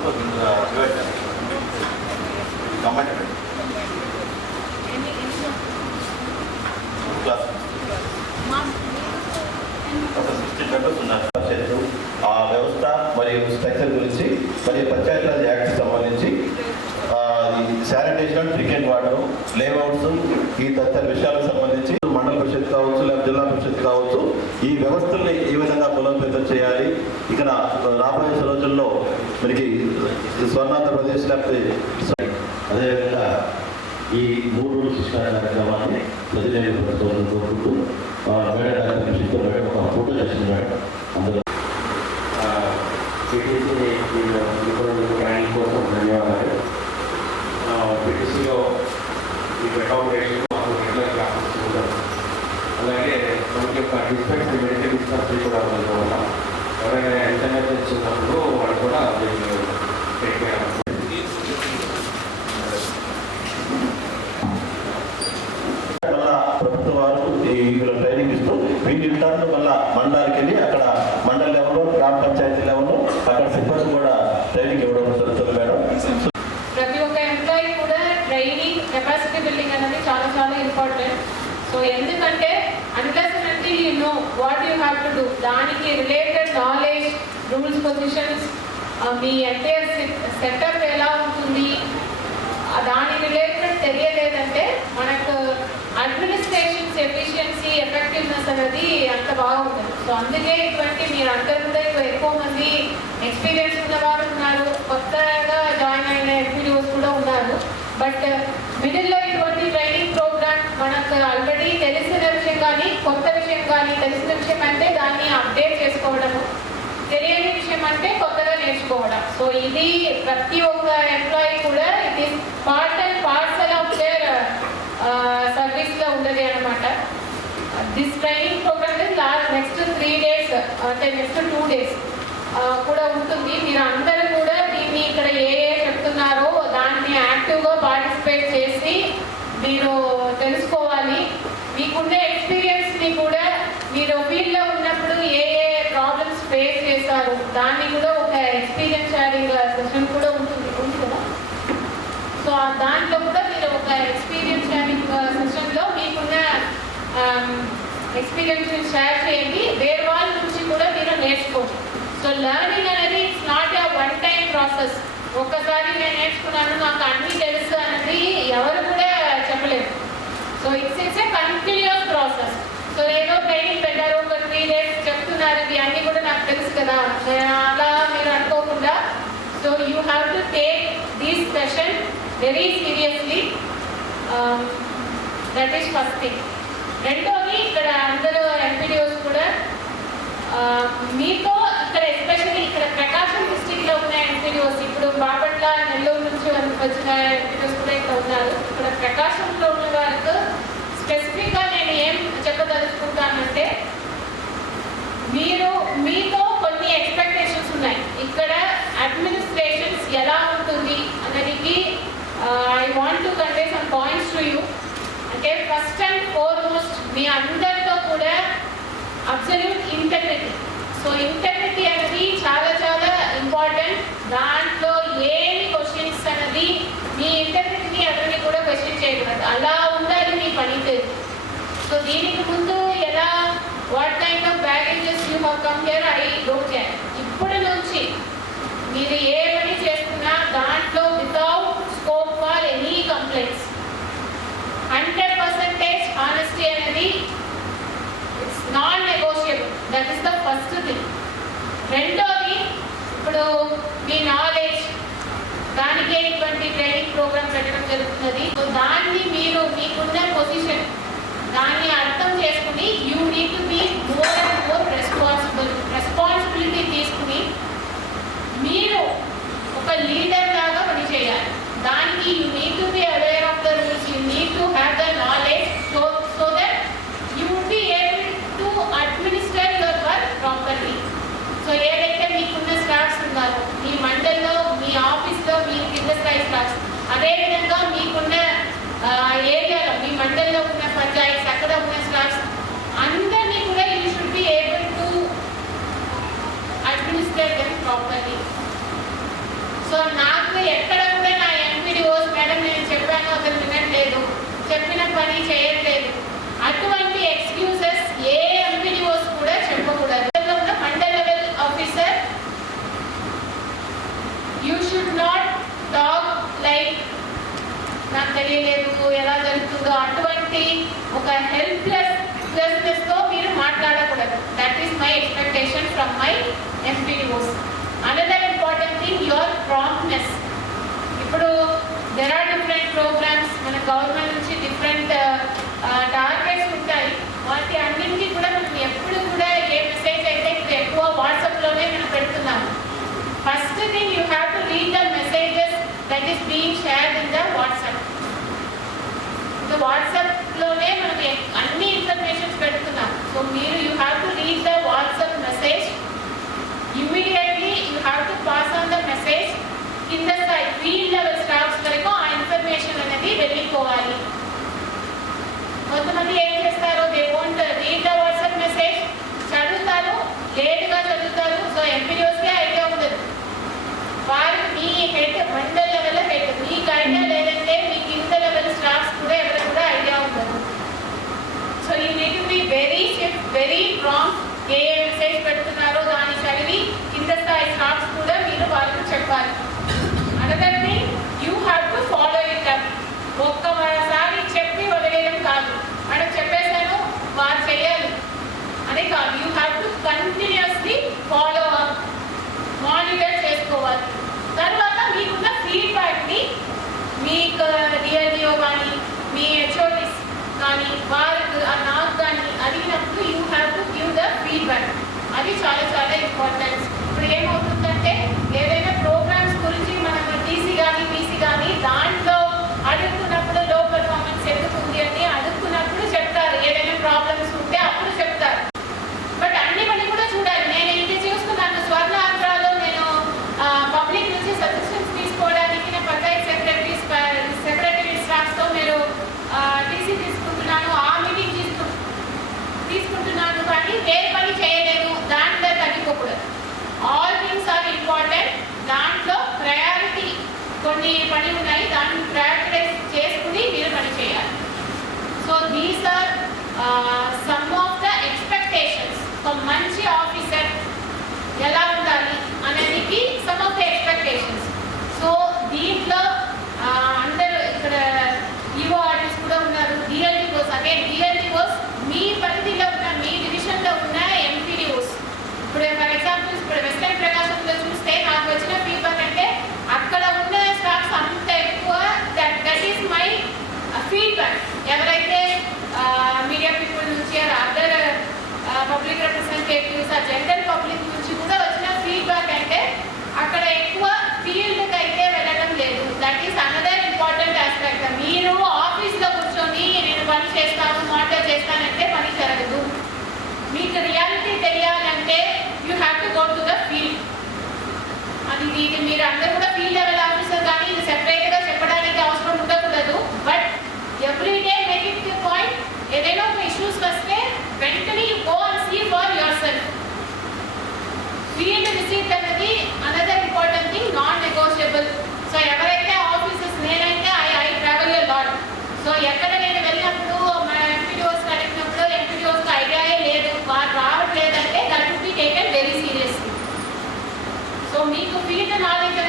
ఆ క్లాస్లో divide combine class ఒక సిక్స్టీన్ మెంబర్స్ ఉన్నారు చేస్తూ ఆ వ్యవస్థ మరియు స్ట్రక్చర్ గురించి మరియు పంచాయతీరాజ్ యాక్ట్ సంబంధించి ఆ, ఈ శానిటేషన్ క్రికెట్ వాటర్ లేఅవుట్స్ ఈ తదితర విషయాలకు సంబంధించి మండల పరిషత్ కావచ్చు లేదా జిల్లా పరిషత్ కావచ్చు ఈ వ్యవస్థల్ని ఏ విధంగా బలోపేతం చేయాలి ఇక్కడ రాబోయే రోజుల్లో మనకి స్వర్ణాంధ్రప్రదేశ్ లేకపోతే అదేవిధంగా ఈ మూడు రోజుల శిక్షణ కార్యక్రమాన్ని ప్రతినిధి ప్రభుత్వం కోరుకుంటూ మేడం ఒక ఫోటో చేసింది ఈ అకామిడేషన్ రెగ్యులర్ క్లాసెస్ ఉంటారు అలాగే మనకి ఒక డిస్పెన్సరీ మెడికల్ డిస్పెన్సరీ కూడా ఉంది వల్ల ఎవరైనా ఎమర్జెన్సీ ఉన్నప్పుడు వాళ్ళు కూడా దీన్ని టేక్ కేర్ మళ్ళా వారు ఈ ట్రైనింగ్ ఇస్తూ వీళ్ళు ఇంటారు మళ్ళా మండలానికి వెళ్ళి అక్కడ మండల లెవెల్లో గ్రామ పంచాయతీ లెవెల్లో అక్కడ సిబ్బంది కూడా ట్రైనింగ్ ఇవ్వడం జరుగుతుంది మేడం ప్రతి ఒక్క ఎంప్లాయీ కూడా ట్రైనింగ్ కెపాసిటీ బిల్డింగ్ అనేది చాలా చాలా ఇంపార్టెంట్ సో ఎందుకంటే అన్లెస్ అంటే you know what you have to do దానికి రిలేటెడ్ నాలెడ్జ్ రూల్స్ పొజిషన్స్ మీ ఎంటైర్ సెటప్ ఎలా ఉంటుంది? దానికి దాని రిలేటెడ్ తెలియలేదంటే మనకు అడ్మినిస్ట్రేషన్స్ ఎఫిషియన్సీ ఎఫెక్టివ్నెస్ అనేది అంత బాగుంటుంది సో అందుకే ఇటువంటి మీరు అందరూ కూడా ఇప్పుడు ఎక్కువ మంది ఎక్స్పీరియన్స్ ఉన్న వారు ఉన్నారు. కొత్తగా జాయిన్ అయిన ఎంపీడీఓస్ కూడా ఉన్నారు. బట్ మిడిల్లో ఇటువంటి ట్రైనింగ్ ప్రోగ్రామ్ మనకు ఆల్రెడీ తెలిసిన విషయం కానీ కొత్త విషయం కానీ తెలిసిన విషయం అంటే దాన్ని అప్డేట్ చేసుకోవడము. తెలియని విషయం అంటే కొత్తగా నేర్చుకోవడం. సో ఇది ప్రతి ఒక్క ఎంప్లాయీ కూడా ఇది part and parcel of their సర్వీస్లో ఉండదు అనమాట this training program last next three days అంటే నెక్స్ట్ టూ డేస్ కూడా ఉంటుంది. మీరు అందరూ కూడా దీన్ని ఇక్కడ ఏ ఏ చెప్తున్నారో దాన్ని యాక్టివ్గా పార్టిసిపేట్ చేయాలి మీరు తెలుసుకోవాలి మీకున్న ఎక్స్పీరియన్స్ని కూడా మీరు ఫీల్డ్లో ఉన్నప్పుడు ఏ ఏ ప్రాబ్లమ్స్ ఫేస్ చేశారు దాన్ని కూడా ఒక ఎక్స్పీరియన్స్ షేరింగ్ సెషన్ కూడా ఉంటుంది ఉంది కదా సో ఆ దాంట్లో కూడా మీరు ఒక ఎక్స్పీరియన్స్ షేరింగ్ సెషన్లో మీకున్న ఎక్స్పీరియన్స్ షేర్ చేయండి. వేరే వాళ్ళ నుంచి కూడా మీరు నేర్చుకోండి. సో లెర్నింగ్ అనేది it's not a one time process ఒక్కసారి నేను నేర్చుకున్నాను నాకు అన్నీ తెలుసు అనేది ఎవరు కూడా చెప్పలేదు so it's it's a continuous process so ఏదో ట్రైనింగ్ పెట్టారు ఒక త్రీ డేస్ చెప్తున్నారు ఇవి అన్నీ కూడా నాకు తెలుసు కదా. అలా మీరు అనుకోకుండా. So you have to take these session very seriously that is first thing రెండోది ఇక్కడ అందరూ ఎంపీడీఓస్ కూడా మీతో ఇక్కడ ఎస్పెషల్లీ ఇక్కడ ప్రకాశం డిస్టిక్లో ఉన్న ఎంపీడీఓస్ ఇప్పుడు బాపట్ల నెల్లూరు నుంచి వచ్చిన ఎంపీడీఓస్ కూడా ఇక్కడ ఉన్నారు. ఇక్కడ ప్రకాశంలో ఉన్న వారికి స్పెసిఫిక్గా నేను ఏం చెప్పదలుచుకుంటానంటే మీరు మీతో కొన్ని ఎక్స్పెక్టేషన్స్ ఉన్నాయి. ఇక్కడ అడ్మినిస్ట్రేషన్స్ ఎలా ఉంటుంది అనేది I want to convey some points to you అంటే ఫస్ట్ అండ్ ఫోర్ మీ అందరితో కూడా అబ్సల్యూట్ ఇంటెగ్రిటీ సో ఇంటెగ్రిటీ అనేది చాలా చాలా ఇంపార్టెంట్ దాంట్లో ఏమి క్వశ్చన్స్ అనేది మీ ఇంటెగ్రిటీని ఎవరిని కూడా క్వశ్చన్ చేయకూడదు. అలా ఉండాలి మీ పనితీరు సో దీనికి ముందు ఎలా what kind of baggages you have come here I don't can ఇప్పటి నుంచి మీరు a non negotiable that is the first thing రెండోది ఇప్పుడు మీ నాలెడ్జ్ దానికే ఇటువంటి ట్రైనింగ్ ప్రోగ్రామ్ పెట్టడం జరుగుతున్నది. సో దాన్ని మీరు మీకున్న పొజిషన్ దాన్ని అర్థం చేసుకుని you need to be more and more responsible responsibility తీసుకుని మీరు ఒక leader you should not talk like నాకు తెలియలేదు ఎలా జరుగుతుందో అటువంటి ఒక హెల్ప్లెస్ ప్లస్నెస్తో మీరు మాట్లాడకూడదు. That is my expectation from my MPDOs another important thing your promptness ఇప్పుడు దెర్ ఆర్ డిఫరెంట్ ప్రోగ్రామ్స్ మన గవర్నమెంట్ నుంచి డిఫరెంట్ టార్గెట్ uh, uh, ఉంటాయి వాటి అన్నింటినీ కూడా మనం ఎప్పుడు కూడా ఏ మెసేజ్ అయితే ఇప్పుడు ఎక్కువ వాట్సాప్లోనే మనం పెడుతున్నాము first thing you have to read the messages that is being shared in the WhatsApp ఇంకా వాట్సాప్లోనే మనం ఎ- అన్ని ఇన్ఫర్మేషన్స్ పెడుతున్నాం సో మీరు you have to read the WhatsApp message immediately you have to pass on the message కింద స్థాయి field level staffs వరకు ఆ ఇన్ఫర్మేషన్ అనేది వెళ్ళిపోవాలి. కొంతమంది ఏం చేస్తారు they won't read the WhatsApp message చదువుతారు లేట్గా చదువుతారు. సో ఎంపీడియోస్కే ఐడియా ఉండదు. వారికి మీ హెడ్ మండల్ లెవెల్ హెడ్ మీకు ఐడియా లేదంటే మీ కింద లెవెల్ స్టాఫ్స్ కూడా ఎవరికి కూడా ఐడియా ఉండదు so you need to be very shift very prompt ఏ ఏ మెసేజ్ పెడుతున్నారో దాన్ని చదివి కింద స్థాయి స్టాఫ్స్ కూడా మీరు వాళ్ళకి చెప్పాలి. Another thing you have to follow it up ఒక్కసారి చెప్పి వదిలేయడం కాదు. అక్కడ చెప్పేశాను వారు చేయాలి అదే కాదు you have to continuously follow up monitor చేసుకోవాలి. తర్వాత మీకున్న ఫీడ్బ్యాక్ని మీకు డిఎల్డిఓ కానీ మీ హెచ్ఓడిస్ కానీ వారికి ఆ నాకు కానీ అడిగినప్పుడు you have to give the feedback అది చాలా చాలా ఇంపార్టెంట్ ఇప్పుడు ఏమవుతుందంటే ఏదైనా ప్రోగ్రామ్స్ గురించి మనం టీసీ కానీ పీసీ కానీ దాంట్లో అడుగుతున్నప్పుడు లో పెర్ఫార్మెన్స్ ఎందుకు ఉంది అని అడుగుతున్నప్పుడు చెప్తారు ఏదైనా ప్రాబ్లమ్స్ ఉంటే అప్పుడు చెప్తారు బట్ అన్ని పని కూడా చూడాలి నేను ఇది చూస్తున్నాను స్వర్ణ ఆంధ్రాలో నేను పబ్లిక్ నుంచి సజెషన్స్ తీసుకోవడానికి నేను పంచాయత్ సెక్రటరీస్ సెక్రటరీ స్టాఫ్తో మీరు టీసీ తీసుకుంటున్నాను ఆ మీటింగ్ తీసుకు తీసుకుంటున్నాను కానీ వేరే పని చేయలేను దాంట్లో తగ్గిపోకూడదు ఆల్ థింగ్స్ ఆర్ ఇంపార్టెంట్ దాంట్లో ప్రయారిటీ కొన్ని పని ఉన్నాయి దాన్ని ప్రయారిటైజ్ చేసుకుని మీరు పని చేయాలి so these are some of the expectations ఒక మంచి ఆఫీసర్ ఎలా ఉండాలి? అనేది some of the expectations so దీంట్లో ఆ, అందరూ ఇక్కడ ఈవో ఆర్టిస్ట్ కూడా ఉన్నారు డిఎల్డిఓస్ అదే డిఎల్డిఓస్ మీ పరిధిలో ఉన్న మీ డివిజన్లో ఉన్న ఎంపీడీఓస్ ఇప్పుడు ఫర్ ఎగ్జాంపుల్ ఇప్పుడు వెస్టర్న్ ప్రకాశంలో చూస్తే నాకు వచ్చిన ఫీడ్బ్యాక్ అంటే అక్కడ ఉన్న స్టాఫ్స్ అంత ఎక్కువ that that is my feedback ఎవరైతే మీడియా పీపుల్ నుంచి అదర్ పబ్లిక్ రిప్రజెంటేటివ్స్ ఆ జనరల్ పబ్లిక్ నుంచి కూడా వచ్చిన ఫీడ్బ్యాక్ అంటే అక్కడ ఎక్కువ ఫీల్డ్కి అయితే వెళ్ళడం లేదు that is another important aspect మీరు ఆఫీస్లో కూర్చొని నేను పని చేస్తాను మానిటర్ చేస్తానంటే పని జరగదు మీకు రియాలిటీ తెలియాలంటే you have to go to the field అది ఇది మీరు అందరూ కూడా ఫీల్డ్ లెవెల్ ఆఫీసర్ కానీ ఇది సెపరేట్గా చెప్పడానికి అవసరం ఉండకూడదు. But every day make it point ఏదైనా ఒక ఇష్యూస్ వస్తే వెంటనే go and see for yourself field visit అనేది another important thing non negotiable so ఎవరు ఆఫీసెస్ నేనైతే I I travel a lot so ఎక్కడ నేను వెళ్ళినప్పుడు మా ఎంపీడీఓస్ అడిగినప్పుడు ఎంపీడీఓస్కి ఐడియాయే లేదు వారు రావట్లేదంటే that would be taken very seriously so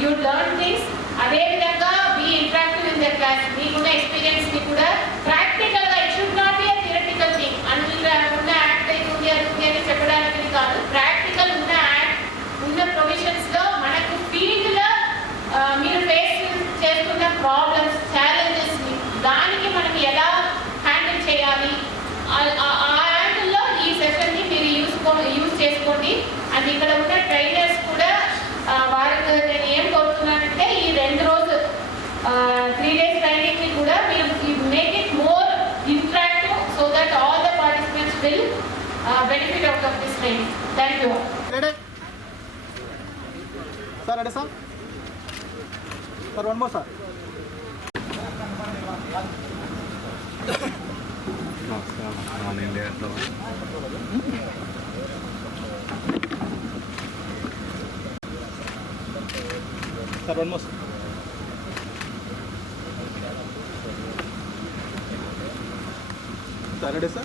you learn things అదేవిధంగా be interactive in the class మీకున్న experience of this training. Thank you. Sir, ready, sir? Sir, one more, sir. India. Sir, one more, sir. Saturday, sir?